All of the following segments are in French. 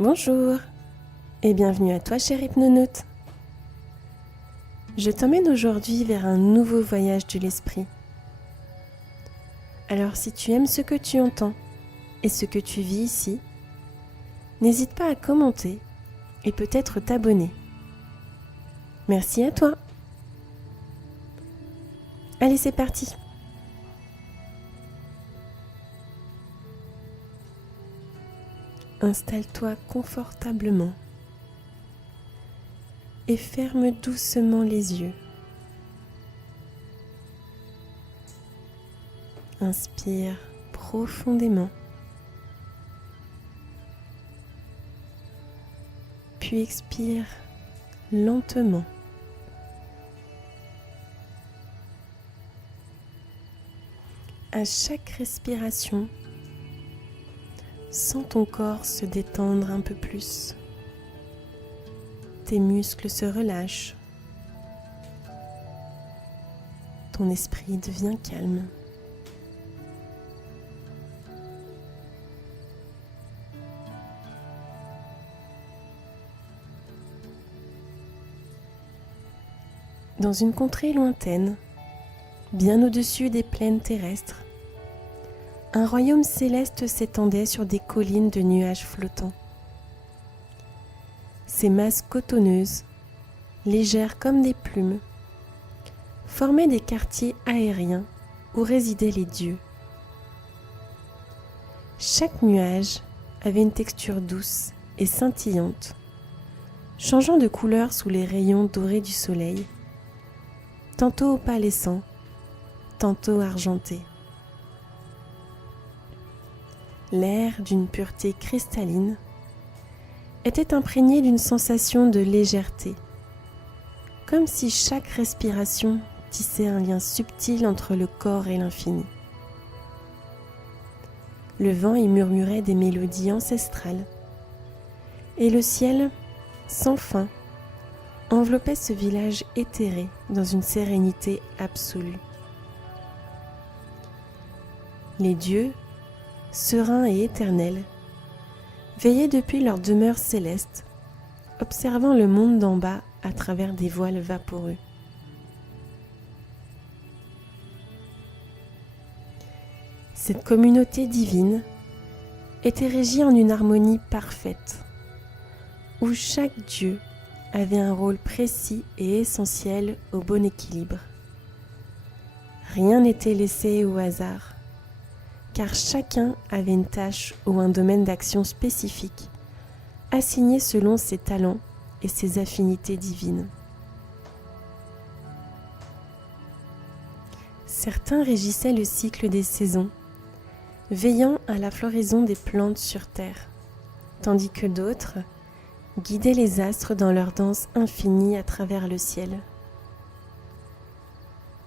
Bonjour et bienvenue à toi cher hypnonaute. Je t'emmène aujourd'hui vers un nouveau voyage de l'esprit. Alors si tu aimes ce que tu entends et ce que tu vis ici, n'hésite pas à commenter et peut-être t'abonner. Merci à toi. Allez, c'est parti. Installe-toi confortablement et ferme doucement les yeux. Inspire profondément, puis expire lentement. À chaque respiration, sens ton corps se détendre un peu plus. Tes muscles se relâchent. Ton esprit devient calme. Dans une contrée lointaine, bien au-dessus des plaines terrestres, un royaume céleste s'étendait sur des collines de nuages flottants. Ces masses cotonneuses, légères comme des plumes, formaient des quartiers aériens où résidaient les dieux. Chaque nuage avait une texture douce et scintillante, changeant de couleur sous les rayons dorés du soleil, tantôt opalescent, tantôt argenté. L'air, d'une pureté cristalline, était imprégné d'une sensation de légèreté, comme si chaque respiration tissait un lien subtil entre le corps et l'infini. Le vent y murmurait des mélodies ancestrales, et le ciel, sans fin, enveloppait ce village éthéré dans une sérénité absolue. Les dieux, sereins et éternels, veillaient depuis leur demeure céleste, observant le monde d'en bas à travers des voiles vaporeux. Cette communauté divine était régie en une harmonie parfaite, où chaque dieu avait un rôle précis et essentiel au bon équilibre. Rien n'était laissé au hasard, car chacun avait une tâche ou un domaine d'action spécifique, assigné selon ses talents et ses affinités divines. Certains régissaient le cycle des saisons, veillant à la floraison des plantes sur terre, tandis que d'autres guidaient les astres dans leur danse infinie à travers le ciel.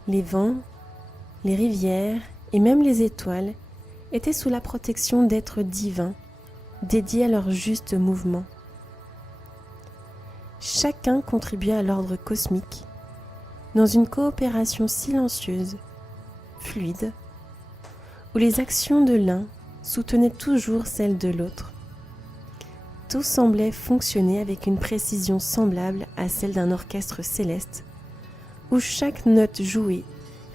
Les vents, les rivières et même les étoiles étaient sous la protection d'êtres divins, dédiés à leur juste mouvement. Chacun contribuait à l'ordre cosmique, dans une coopération silencieuse, fluide, où les actions de l'un soutenaient toujours celles de l'autre. Tout semblait fonctionner avec une précision semblable à celle d'un orchestre céleste, où chaque note jouée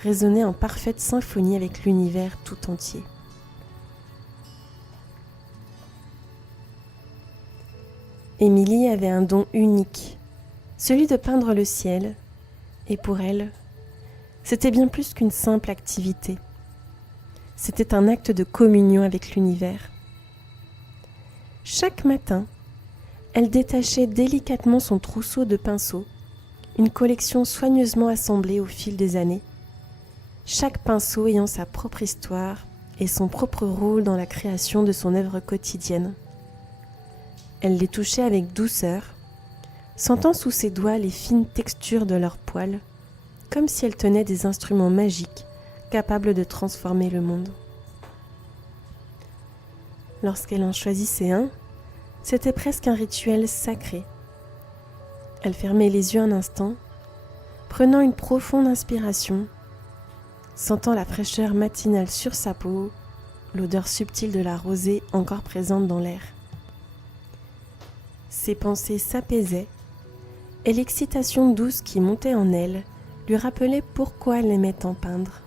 résonnait en parfaite symphonie avec l'univers tout entier. Émilie avait un don unique, celui de peindre le ciel, et pour elle, c'était bien plus qu'une simple activité. C'était un acte de communion avec l'univers. Chaque matin, elle détachait délicatement son trousseau de pinceaux, une collection soigneusement assemblée au fil des années, chaque pinceau ayant sa propre histoire et son propre rôle dans la création de son œuvre quotidienne. Elle les touchait avec douceur, sentant sous ses doigts les fines textures de leurs poils, comme si elle tenait des instruments magiques capables de transformer le monde. Lorsqu'elle en choisissait un, c'était presque un rituel sacré. Elle fermait les yeux un instant, prenant une profonde inspiration, sentant la fraîcheur matinale sur sa peau, l'odeur subtile de la rosée encore présente dans l'air. Ses pensées s'apaisaient, et l'excitation douce qui montait en elle lui rappelait pourquoi elle aimait tant peindre.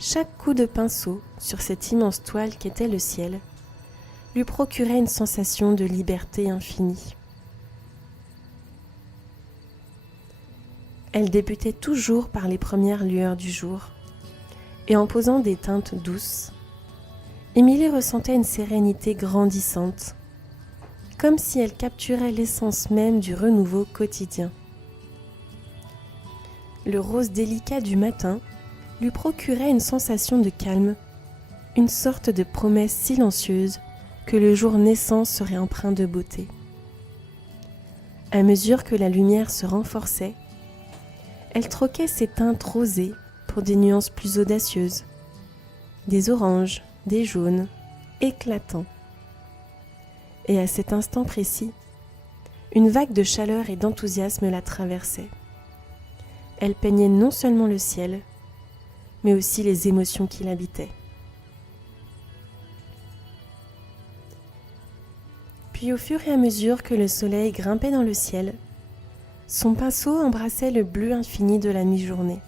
Chaque coup de pinceau sur cette immense toile qu'était le ciel lui procurait une sensation de liberté infinie. Elle débutait toujours par les premières lueurs du jour, et en posant des teintes douces, Émilie ressentait une sérénité grandissante, comme si elle capturait l'essence même du renouveau quotidien. Le rose délicat du matin lui procurait une sensation de calme, une sorte de promesse silencieuse que le jour naissant serait empreint de beauté. À mesure que la lumière se renforçait, elle troquait ses teintes rosées pour des nuances plus audacieuses, des oranges, des jaunes, éclatants. Et à cet instant précis, une vague de chaleur et d'enthousiasme la traversait. Elle peignait non seulement le ciel, mais aussi les émotions qui l'habitaient. Puis au fur et à mesure que le soleil grimpait dans le ciel, son pinceau embrassait le bleu infini de la mi-journée.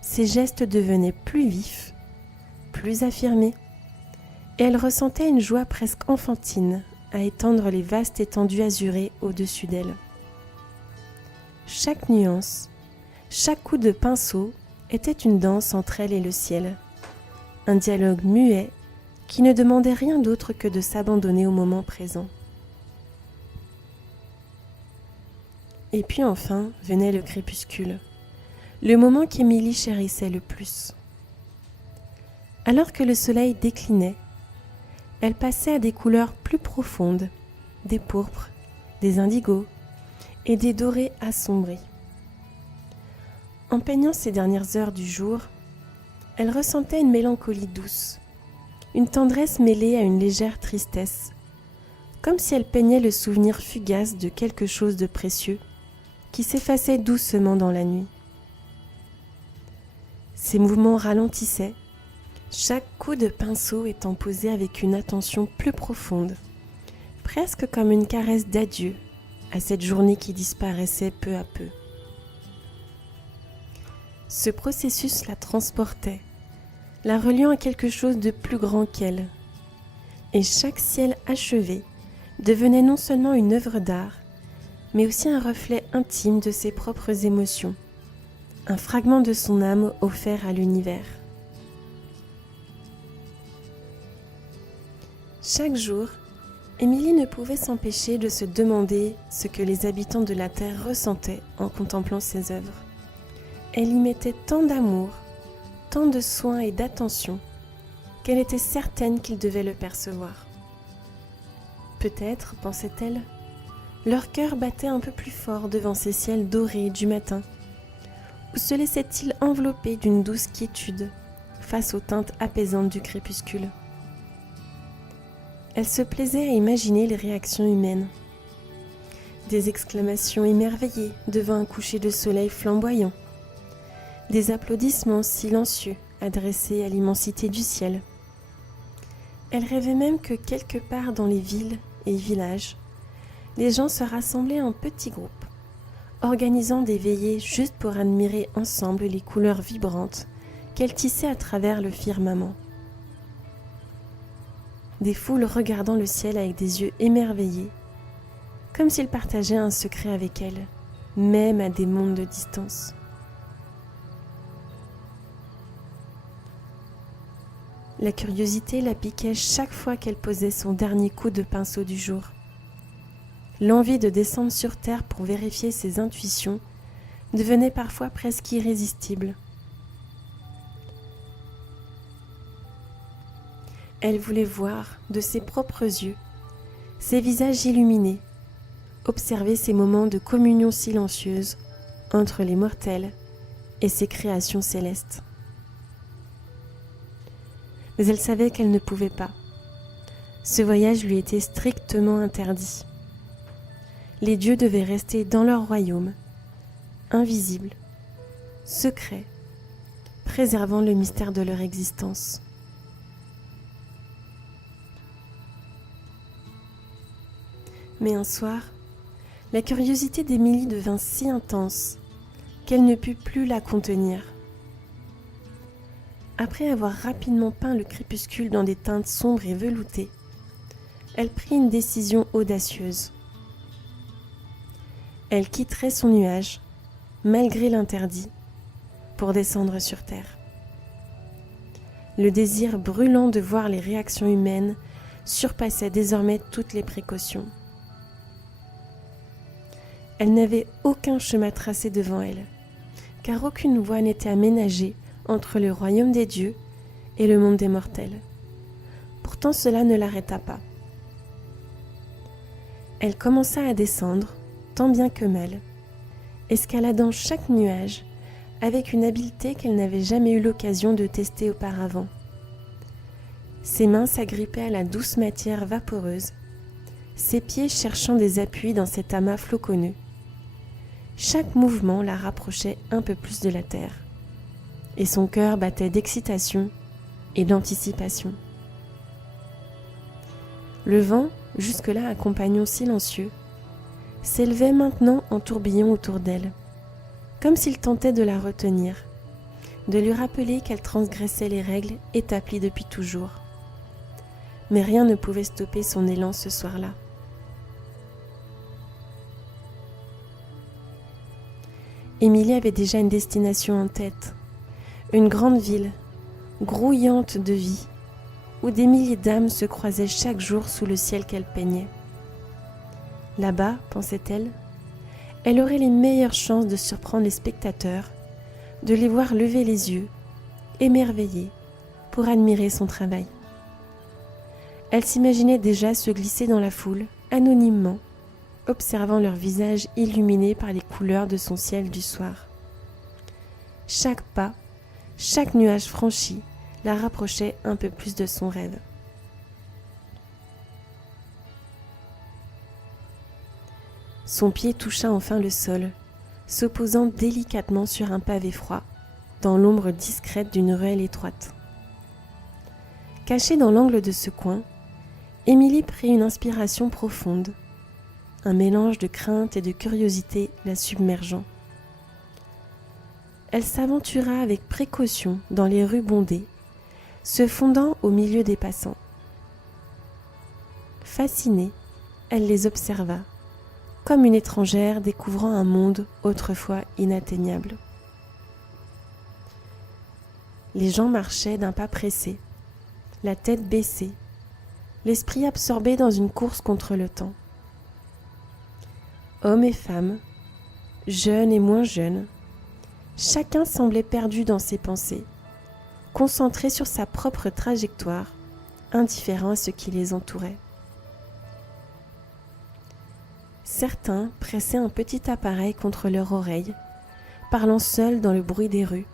Ses gestes devenaient plus vifs, plus affirmés, et elle ressentait une joie presque enfantine à étendre les vastes étendues azurées au-dessus d'elle. Chaque nuance, chaque coup de pinceau était une danse entre elle et le ciel, un dialogue muet qui ne demandait rien d'autre que de s'abandonner au moment présent. Et puis enfin venait le crépuscule, le moment qu'Émilie chérissait le plus. Alors que le soleil déclinait, elle passait à des couleurs plus profondes, des pourpres, des indigos et des dorés assombris. En peignant ces dernières heures du jour, elle ressentait une mélancolie douce, une tendresse mêlée à une légère tristesse, comme si elle peignait le souvenir fugace de quelque chose de précieux qui s'effaçait doucement dans la nuit. Ses mouvements ralentissaient, chaque coup de pinceau étant posé avec une attention plus profonde, presque comme une caresse d'adieu à cette journée qui disparaissait peu à peu. Ce processus la transportait, la reliant à quelque chose de plus grand qu'elle, et chaque ciel achevé devenait non seulement une œuvre d'art, mais aussi un reflet intime de ses propres émotions, un fragment de son âme offert à l'univers. Chaque jour, Émilie ne pouvait s'empêcher de se demander ce que les habitants de la Terre ressentaient en contemplant ses œuvres. Elle y mettait tant d'amour, tant de soin et d'attention, qu'elle était certaine qu'ils devaient le percevoir. Peut-être, pensait-elle, leur cœur battait un peu plus fort devant ces ciels dorés du matin, ou se laissait-il envelopper d'une douce quiétude face aux teintes apaisantes du crépuscule. Elle se plaisait à imaginer les réactions humaines. Des exclamations émerveillées devant un coucher de soleil flamboyant, des applaudissements silencieux adressés à l'immensité du ciel. Elle rêvait même que quelque part dans les villes et villages, les gens se rassemblaient en petits groupes, organisant des veillées juste pour admirer ensemble les couleurs vibrantes qu'elle tissait à travers le firmament. Des foules regardant le ciel avec des yeux émerveillés, comme s'ils partageaient un secret avec elle, même à des mondes de distance. La curiosité la piquait chaque fois qu'elle posait son dernier coup de pinceau du jour. L'envie de descendre sur terre pour vérifier ses intuitions devenait parfois presque irrésistible. Elle voulait voir de ses propres yeux ces visages illuminés, observer ces moments de communion silencieuse entre les mortels et ces créations célestes. Mais elle savait qu'elle ne pouvait pas. Ce voyage lui était strictement interdit. Les dieux devaient rester dans leur royaume, invisibles, secrets, préservant le mystère de leur existence. Mais un soir, la curiosité d'Émilie devint si intense qu'elle ne put plus la contenir. Après avoir rapidement peint le crépuscule dans des teintes sombres et veloutées, elle prit une décision audacieuse. Elle quitterait son nuage, malgré l'interdit, pour descendre sur terre. Le désir brûlant de voir les réactions humaines surpassait désormais toutes les précautions. Elle n'avait aucun chemin tracé devant elle, car aucune voie n'était aménagée entre le royaume des dieux et le monde des mortels. Pourtant cela ne l'arrêta pas. Elle commença à descendre, tant bien que mal, escaladant chaque nuage avec une habileté qu'elle n'avait jamais eu l'occasion de tester auparavant. Ses mains s'agrippaient à la douce matière vaporeuse, ses pieds cherchant des appuis dans cet amas floconneux. Chaque mouvement la rapprochait un peu plus de la terre, et son cœur battait d'excitation et d'anticipation. Le vent, jusque-là un compagnon silencieux, s'élevait maintenant en tourbillon autour d'elle, comme s'il tentait de la retenir, de lui rappeler qu'elle transgressait les règles établies depuis toujours. Mais rien ne pouvait stopper son élan ce soir-là. Émilie avait déjà une destination en tête, une grande ville, grouillante de vie, où des milliers d'âmes se croisaient chaque jour sous le ciel qu'elle peignait. Là-bas, pensait-elle, elle aurait les meilleures chances de surprendre les spectateurs, de les voir lever les yeux, émerveillés, pour admirer son travail. Elle s'imaginait déjà se glisser dans la foule, anonymement, observant leurs visages illuminés par les couleurs de son ciel du soir. Chaque pas, chaque nuage franchi, la rapprochait un peu plus de son rêve. Son pied toucha enfin le sol, s'opposant délicatement sur un pavé froid, dans l'ombre discrète d'une ruelle étroite. Cachée dans l'angle de ce coin, Émilie prit une inspiration profonde, un mélange de crainte et de curiosité la submergeant. Elle s'aventura avec précaution dans les rues bondées, se fondant au milieu des passants. Fascinée, elle les observa, comme une étrangère découvrant un monde autrefois inatteignable. Les gens marchaient d'un pas pressé, la tête baissée, l'esprit absorbé dans une course contre le temps. Hommes et femmes, jeunes et moins jeunes, chacun semblait perdu dans ses pensées, concentré sur sa propre trajectoire, indifférent à ce qui les entourait. Certains pressaient un petit appareil contre leur oreille, parlant seuls dans le bruit des rues,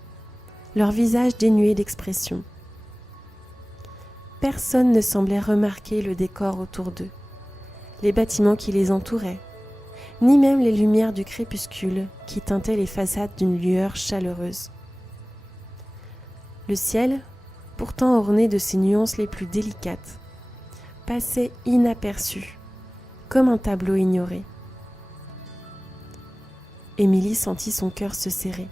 leur visage dénué d'expression. Personne ne semblait remarquer le décor autour d'eux, les bâtiments qui les entouraient, ni même les lumières du crépuscule qui teintaient les façades d'une lueur chaleureuse. Le ciel, pourtant orné de ses nuances les plus délicates, passait inaperçu, comme un tableau ignoré. Émilie sentit son cœur se serrer.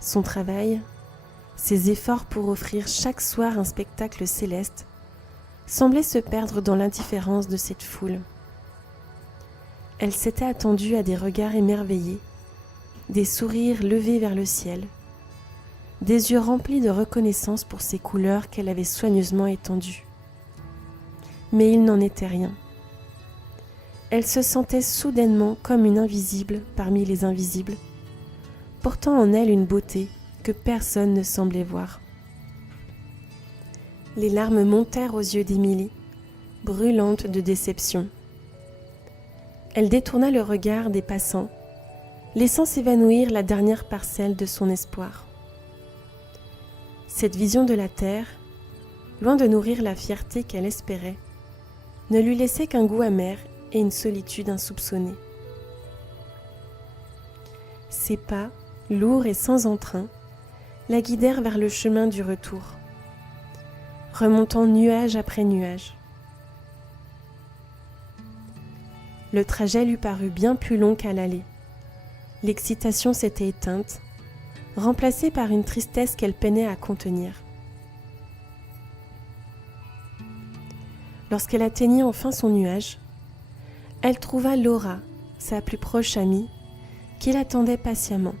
Son travail, ses efforts pour offrir chaque soir un spectacle céleste, semblaient se perdre dans l'indifférence de cette foule. Elle s'était attendue à des regards émerveillés, des sourires levés vers le ciel, des yeux remplis de reconnaissance pour ces couleurs qu'elle avait soigneusement étendues. Mais il n'en était rien. Elle se sentait soudainement comme une invisible parmi les invisibles, portant en elle une beauté que personne ne semblait voir. Les larmes montèrent aux yeux d'Émilie, brûlantes de déception. Elle détourna le regard des passants, laissant s'évanouir la dernière parcelle de son espoir. Cette vision de la terre, loin de nourrir la fierté qu'elle espérait, ne lui laissait qu'un goût amer et une solitude insoupçonnée. Ses pas, lourds et sans entrain, la guidèrent vers le chemin du retour, remontant nuage après nuage. Le trajet lui parut bien plus long qu'à l'aller. L'excitation s'était éteinte, remplacée par une tristesse qu'elle peinait à contenir. Lorsqu'elle atteignit enfin son nuage, elle trouva Laura, sa plus proche amie, qui l'attendait patiemment.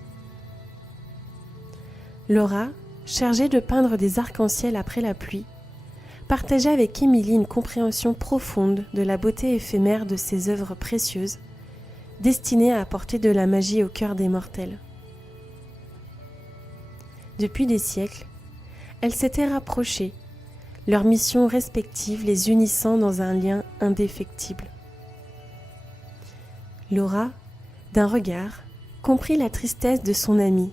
Laura, chargée de peindre des arcs-en-ciel après la pluie, partageait avec Émilie une compréhension profonde de la beauté éphémère de ces œuvres précieuses, destinées à apporter de la magie au cœur des mortels. Depuis des siècles, elles s'étaient rapprochées, leurs missions respectives les unissant dans un lien indéfectible. Laura, d'un regard, comprit la tristesse de son amie.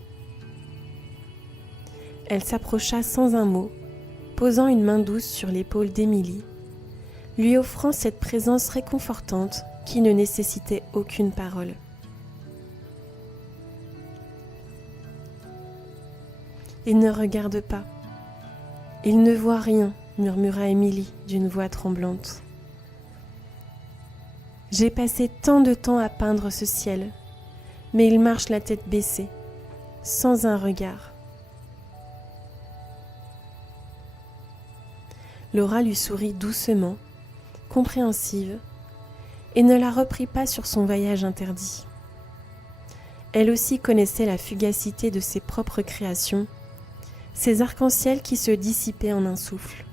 Elle s'approcha sans un mot, posant une main douce sur l'épaule d'Émilie, lui offrant cette présence réconfortante qui ne nécessitait aucune parole. « Il ne regarde pas. Il ne voit rien, » murmura Émilie d'une voix tremblante. « J'ai passé tant de temps à peindre ce ciel, mais il marche la tête baissée, sans un regard. » Laura lui sourit doucement, compréhensive, et ne la reprit pas sur son voyage interdit. Elle aussi connaissait la fugacité de ses propres créations, ces arcs-en-ciel qui se dissipaient en un souffle.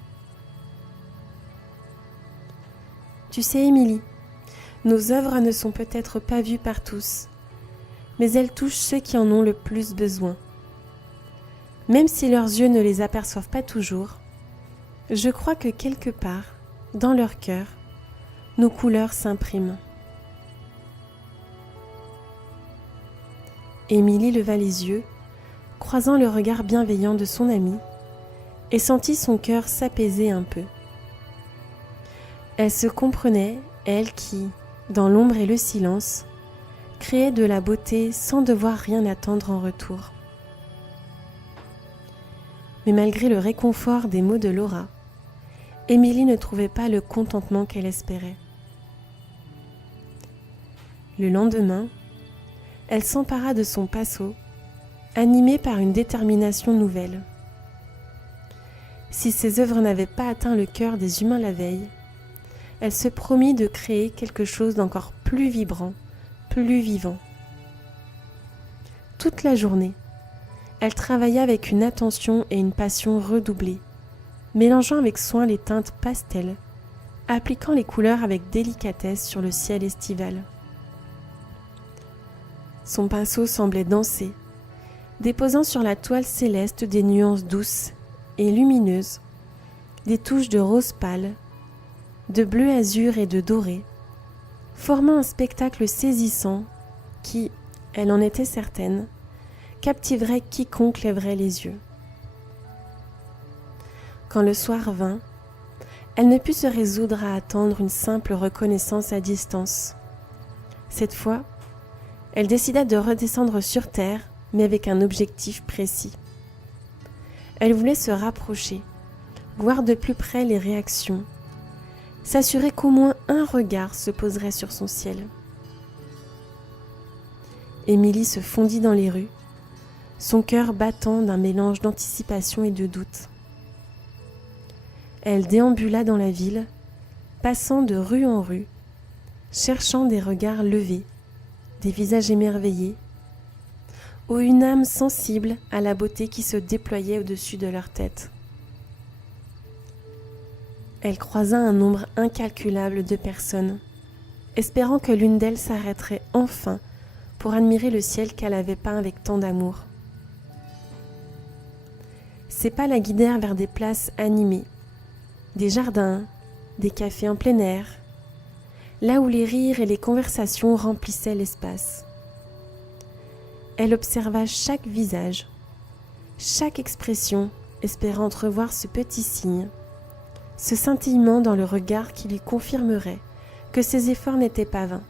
« Tu sais, Émilie, nos œuvres ne sont peut-être pas vues par tous, mais elles touchent ceux qui en ont le plus besoin. Même si leurs yeux ne les aperçoivent pas toujours, je crois que quelque part, dans leur cœur, nos couleurs s'impriment. » Émilie leva les yeux, croisant le regard bienveillant de son amie, et sentit son cœur s'apaiser un peu. Elle se comprenait, elle qui, dans l'ombre et le silence, créait de la beauté sans devoir rien attendre en retour. Mais malgré le réconfort des mots de Laura, Émilie ne trouvait pas le contentement qu'elle espérait. Le lendemain, elle s'empara de son pinceau, animée par une détermination nouvelle. Si ses œuvres n'avaient pas atteint le cœur des humains la veille, elle se promit de créer quelque chose d'encore plus vibrant, plus vivant. Toute la journée, elle travailla avec une attention et une passion redoublées, mélangeant avec soin les teintes pastel, appliquant les couleurs avec délicatesse sur le ciel estival. Son pinceau semblait danser, déposant sur la toile céleste des nuances douces et lumineuses, des touches de rose pâle, de bleu azur et de doré, formant un spectacle saisissant qui, elle en était certaine, captiverait quiconque lèverait les yeux. Quand le soir vint, elle ne put se résoudre à attendre une simple reconnaissance à distance. Cette fois, elle décida de redescendre sur terre, mais avec un objectif précis. Elle voulait se rapprocher, voir de plus près les réactions, s'assurer qu'au moins un regard se poserait sur son ciel. Émilie se fondit dans les rues, son cœur battant d'un mélange d'anticipation et de doute. Elle déambula dans la ville, passant de rue en rue, cherchant des regards levés, des visages émerveillés, ou une âme sensible à la beauté qui se déployait au-dessus de leur tête. Elle croisa un nombre incalculable de personnes, espérant que l'une d'elles s'arrêterait enfin pour admirer le ciel qu'elle avait peint avec tant d'amour. Ses pas la guidèrent vers des places animées, des jardins, des cafés en plein air, là où les rires et les conversations remplissaient l'espace. Elle observa chaque visage, chaque expression, espérant entrevoir ce petit signe, ce scintillement dans le regard qui lui confirmerait que ses efforts n'étaient pas vains.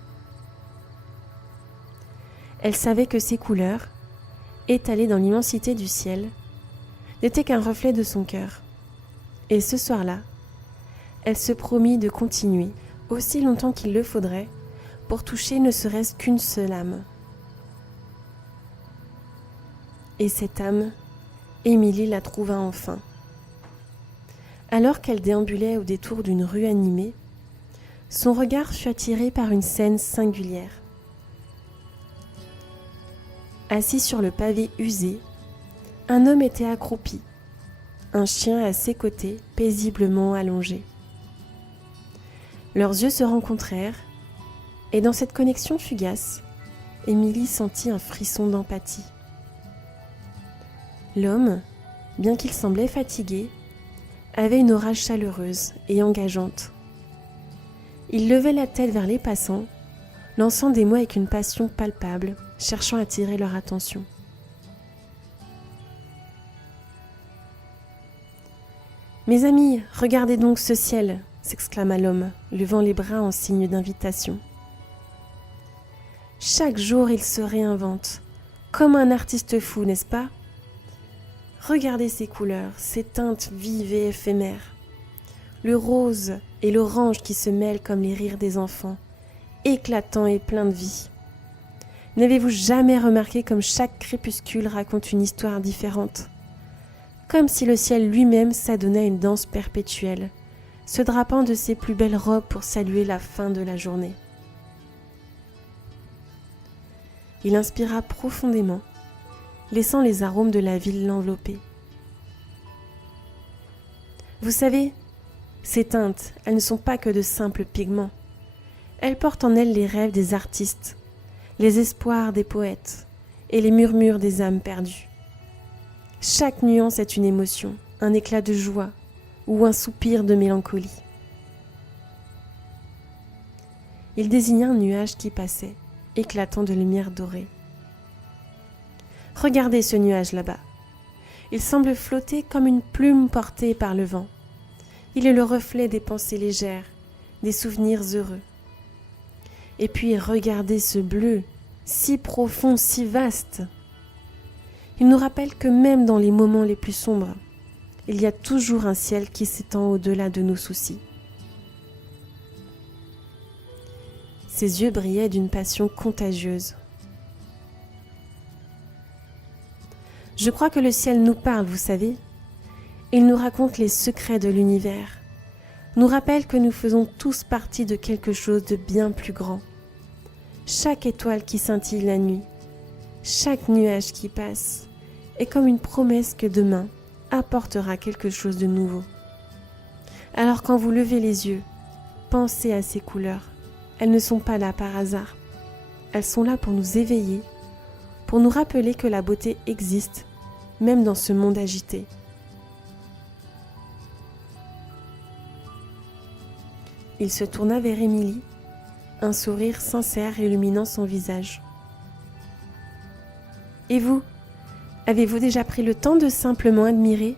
Elle savait que ces couleurs, étalées dans l'immensité du ciel, n'étaient qu'un reflet de son cœur. Et ce soir-là, elle se promit de continuer, aussi longtemps qu'il le faudrait, pour toucher ne serait-ce qu'une seule âme. Et cette âme, Émilie la trouva enfin. Alors qu'elle déambulait au détour d'une rue animée, son regard fut attiré par une scène singulière. Assis sur le pavé usé, un homme était accroupi, un chien à ses côtés, paisiblement allongé. Leurs yeux se rencontrèrent, et dans cette connexion fugace, Émilie sentit un frisson d'empathie. L'homme, bien qu'il semblait fatigué, avait une aura chaleureuse et engageante. Il levait la tête vers les passants, lançant des mots avec une passion palpable, cherchant à attirer leur attention. « Mes amis, regardez donc ce ciel !» s'exclama l'homme, levant les bras en signe d'invitation. Chaque jour, il se réinvente, comme un artiste fou, n'est-ce pas ? Regardez ces couleurs, ces teintes vives et éphémères. Le rose et l'orange qui se mêlent comme les rires des enfants, éclatants et pleins de vie. N'avez-vous jamais remarqué comme chaque crépuscule raconte une histoire différente ? Comme si le ciel lui-même s'adonnait à une danse perpétuelle, se drapant de ses plus belles robes pour saluer la fin de la journée. Il inspira profondément, laissant les arômes de la ville l'envelopper. Vous savez, ces teintes, elles ne sont pas que de simples pigments. Elles portent en elles les rêves des artistes, les espoirs des poètes et les murmures des âmes perdues. Chaque nuance est une émotion, un éclat de joie ou un soupir de mélancolie. Il désigna un nuage qui passait, éclatant de lumière dorée. Regardez ce nuage là-bas. Il semble flotter comme une plume portée par le vent. Il est le reflet des pensées légères, des souvenirs heureux. Et puis regardez ce bleu, si profond, si vaste. Il nous rappelle que même dans les moments les plus sombres, il y a toujours un ciel qui s'étend au-delà de nos soucis. Ses yeux brillaient d'une passion contagieuse. Je crois que le ciel nous parle, vous savez. Il nous raconte les secrets de l'univers, nous rappelle que nous faisons tous partie de quelque chose de bien plus grand. Chaque étoile qui scintille la nuit, chaque nuage qui passe, est comme une promesse que demain apportera quelque chose de nouveau. Alors quand vous levez les yeux, pensez à ces couleurs. Elles ne sont pas là par hasard. Elles sont là pour nous éveiller, pour nous rappeler que la beauté existe, même dans ce monde agité. Il se tourna vers Émilie, un sourire sincère illuminant son visage. Et vous, avez-vous déjà pris le temps de simplement admirer,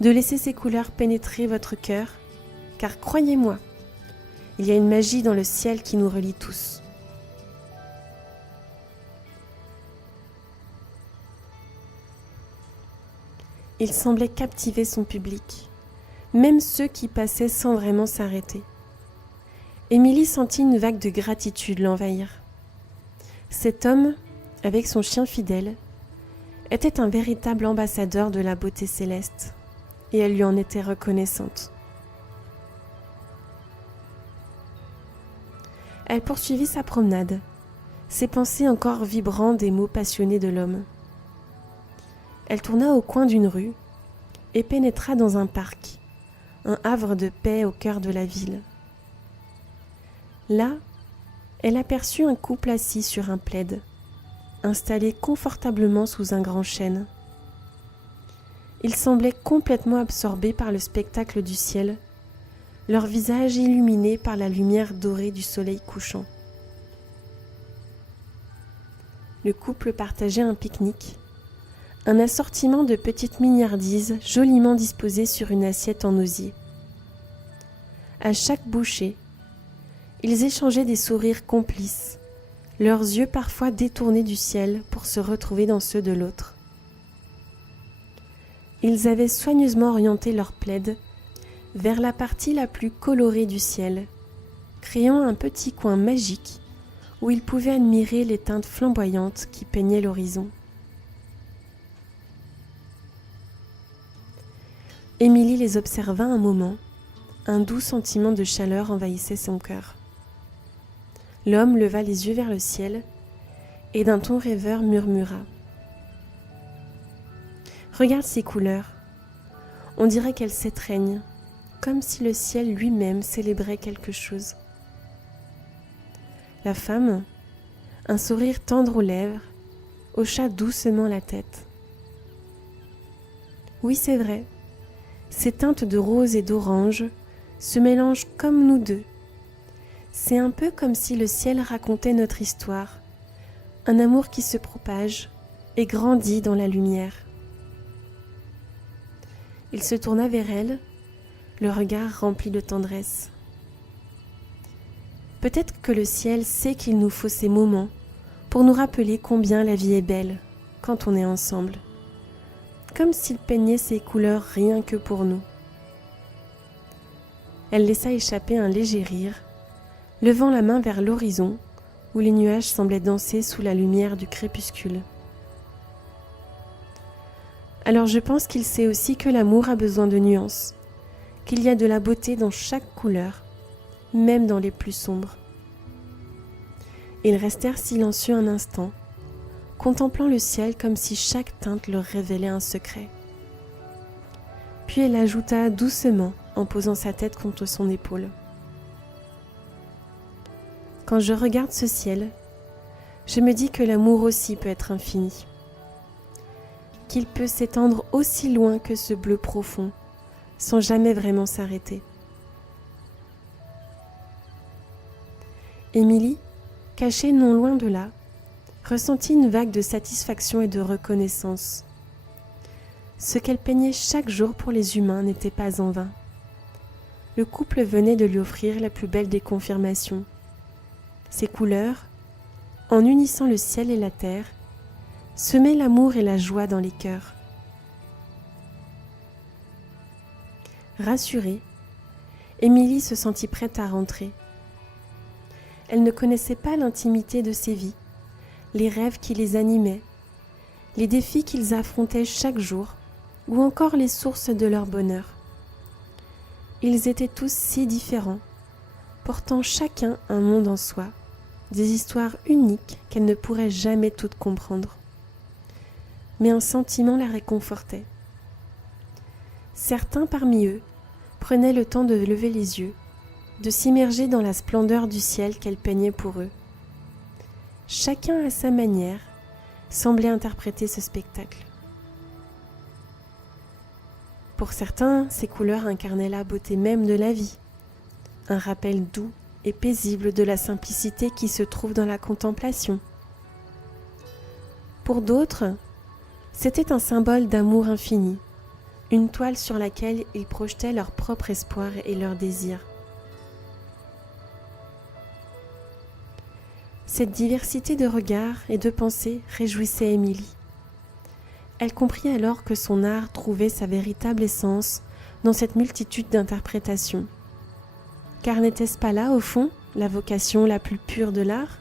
de laisser ces couleurs pénétrer votre cœur ? Car croyez-moi, il y a une magie dans le ciel qui nous relie tous. Il semblait captiver son public, même ceux qui passaient sans vraiment s'arrêter. Émilie sentit une vague de gratitude l'envahir. Cet homme, avec son chien fidèle, était un véritable ambassadeur de la beauté céleste, et elle lui en était reconnaissante. Elle poursuivit sa promenade, ses pensées encore vibrant des mots passionnés de l'homme. Elle tourna au coin d'une rue et pénétra dans un parc, un havre de paix au cœur de la ville. Là, elle aperçut un couple assis sur un plaid, installé confortablement sous un grand chêne. Ils semblaient complètement absorbés par le spectacle du ciel, leurs visages illuminés par la lumière dorée du soleil couchant. Le couple partageait un pique-nique, un assortiment de petites mignardises joliment disposées sur une assiette en osier. À chaque bouchée, ils échangeaient des sourires complices, leurs yeux parfois détournés du ciel pour se retrouver dans ceux de l'autre. Ils avaient soigneusement orienté leur plaid vers la partie la plus colorée du ciel, créant un petit coin magique où il pouvait admirer les teintes flamboyantes qui peignaient l'horizon. Émilie les observa un moment, un doux sentiment de chaleur envahissait son cœur. L'homme leva les yeux vers le ciel et d'un ton rêveur murmura : « Regarde ces couleurs, on dirait qu'elles s'étreignent, comme si le ciel lui-même célébrait quelque chose. » La femme, un sourire tendre aux lèvres, hocha doucement la tête. « Oui, c'est vrai, ces teintes de rose et d'orange se mélangent comme nous deux. C'est un peu comme si le ciel racontait notre histoire, un amour qui se propage et grandit dans la lumière. » Il se tourna vers elle, le regard rempli de tendresse. « Peut-être que le ciel sait qu'il nous faut ces moments pour nous rappeler combien la vie est belle quand on est ensemble, comme s'il peignait ses couleurs rien que pour nous. » Elle laissa échapper un léger rire, levant la main vers l'horizon où les nuages semblaient danser sous la lumière du crépuscule. « Alors je pense qu'il sait aussi que l'amour a besoin de nuances, qu'il y a de la beauté dans chaque couleur, même dans les plus sombres. » Ils restèrent silencieux un instant, contemplant le ciel comme si chaque teinte leur révélait un secret. Puis elle ajouta doucement en posant sa tête contre son épaule : « Quand je regarde ce ciel, je me dis que l'amour aussi peut être infini, qu'il peut s'étendre aussi loin que ce bleu profond, sans jamais vraiment s'arrêter. » Émilie, cachée non loin de là, ressentit une vague de satisfaction et de reconnaissance. Ce qu'elle peignait chaque jour pour les humains n'était pas en vain. Le couple venait de lui offrir la plus belle des confirmations. Ces couleurs, en unissant le ciel et la terre, semaient l'amour et la joie dans les cœurs. Rassurée, Émilie se sentit prête à rentrer. Elle ne connaissait pas l'intimité de ces vies, les rêves qui les animaient, les défis qu'ils affrontaient chaque jour, ou encore les sources de leur bonheur. Ils étaient tous si différents, portant chacun un monde en soi, des histoires uniques qu'elle ne pourrait jamais toutes comprendre. Mais un sentiment la réconfortait. Certains parmi eux prenaient le temps de lever les yeux, de s'immerger dans la splendeur du ciel qu'elle peignait pour eux. Chacun à sa manière semblait interpréter ce spectacle. Pour certains, ces couleurs incarnaient la beauté même de la vie, un rappel doux et paisible de la simplicité qui se trouve dans la contemplation. Pour d'autres, c'était un symbole d'amour infini, une toile sur laquelle ils projetaient leur propre espoir et leurs désirs. Cette diversité de regards et de pensées réjouissait Émilie. Elle comprit alors que son art trouvait sa véritable essence dans cette multitude d'interprétations. Car n'était-ce pas là, au fond, la vocation la plus pure de l'art ?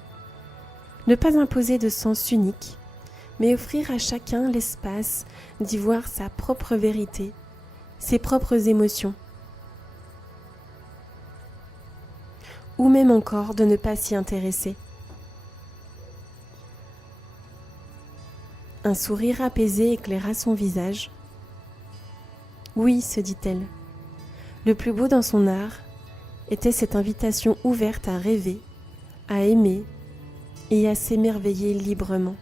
Ne pas imposer de sens unique, mais offrir à chacun l'espace d'y voir sa propre vérité, ses propres émotions. Ou même encore de ne pas s'y intéresser. Un sourire apaisé éclaira son visage. Oui, se dit-elle, le plus beau dans son art était cette invitation ouverte à rêver, à aimer et à s'émerveiller librement.